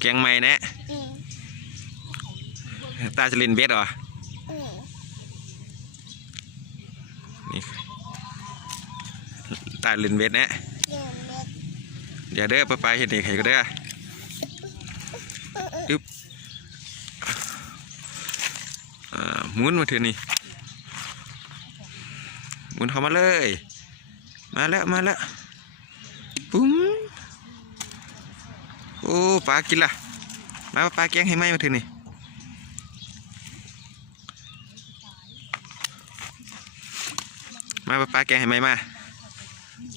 แกงไม่แนะตาจะเล่นเบสเหรอนี่ตาเล่นเบสแนะเดี๋ยวเด้อไป้าปเห็นเด็กใครก็เด้ออึ๊บหมุนมาเถอะนี่หมุนเข้ามาเลย มาแล้วมาแล้วปุ้ง โอ้ปลากินละมาปลาแกงให้ไหมมาเถอะนี่มาปลาแกงให้ไหมมา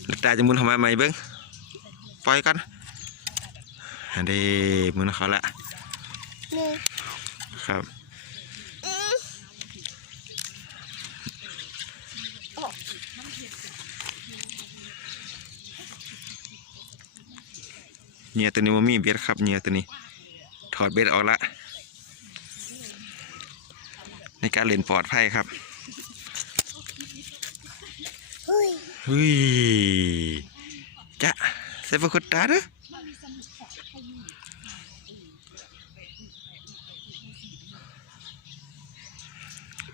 แล้วตาจะหมุนเข้ามาไหมเบิ้งปล่อยกันอันนี้มือเขาละนี่ครับ เหนียตัวนี้มันมีเบ็ดครับเหนียตัวนี้ ถอดเบ็ดออกละ ในการเล่นปลอดภัยครับเฮ้ยเฮ้ยจะใส่ปากกดตาเด้อ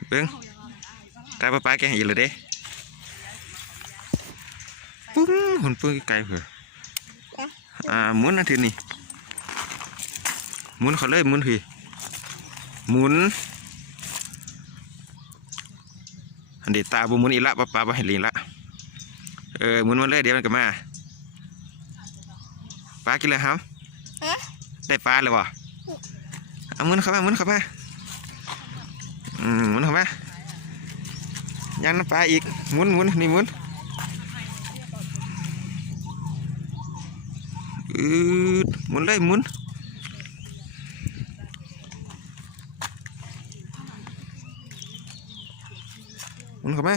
เบิ้งตาป้าป้าแกให้อีกเลยเด้ปุ้งหุ่นปื้งไกลเผื่อ อ่าหมุนนะทีนี่หมุนเขาเลยหมุนพี่หมุนอันเดียวตาบุหมุนอีกละป้าป้าไปเห็นลิงละเออหมุนมาเลยเดี๋ยวมันก็มาปลากินเลยครับฮะได้ปลาเลยวะเอาหมุนเข้ามาหมุนเข้ามาอืมหมุนเข้ามายังน้ำปลาอีกหมุนหมุนนี่หมุน อืดหมุนเลยหมุนหมุนเข้ามา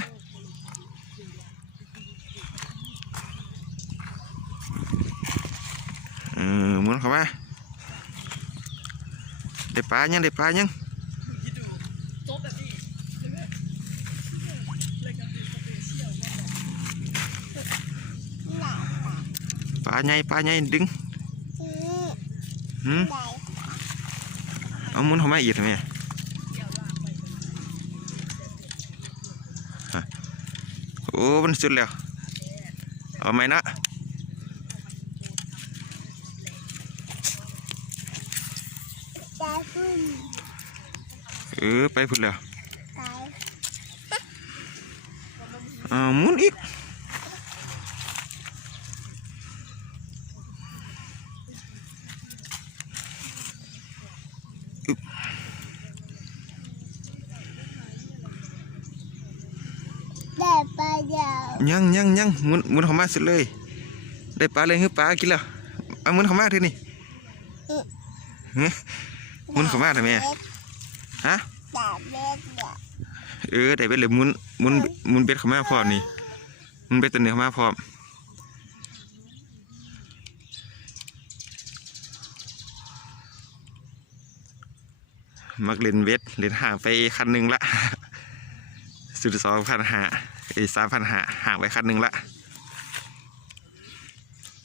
เออหมุนเข้ามาได้ปลายังได้ปลายัง ปลาใหญ่ปลาใหญ่ดึงอืมหืมได้เอาหมุนเข้ามาอีกทำไมฮะโอ้มันสุดแล้ว เอาไหมนะได้ขึ้นเออไปพุ่นแล้วได้เอาหมุนอีก ได้ปลายาวยังยังยังหมุนหมุนเข้ามาสุดเลย ได้ปลาเลยคือปลากินแล้วเอาหมุนเข้ามาเถอะนี่หึหมุนเข้ามาทำไมอะฮะดาบเล็ดเนี่ยเออได้ไปเลยหมุนหมุนหมุนเบ็ดเข้ามาพร้อมนี่หมุนเบ็ดตัวนี้เข้ามาพร้อมมักเล่นเบ็ดเล่นห่างไปคันหนึ่งละ สุดสองพันหาไอ้สามพันหาห่างไปคันหนึ่งละ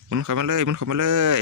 มันเข้ามาเลยมันเข้ามาเลย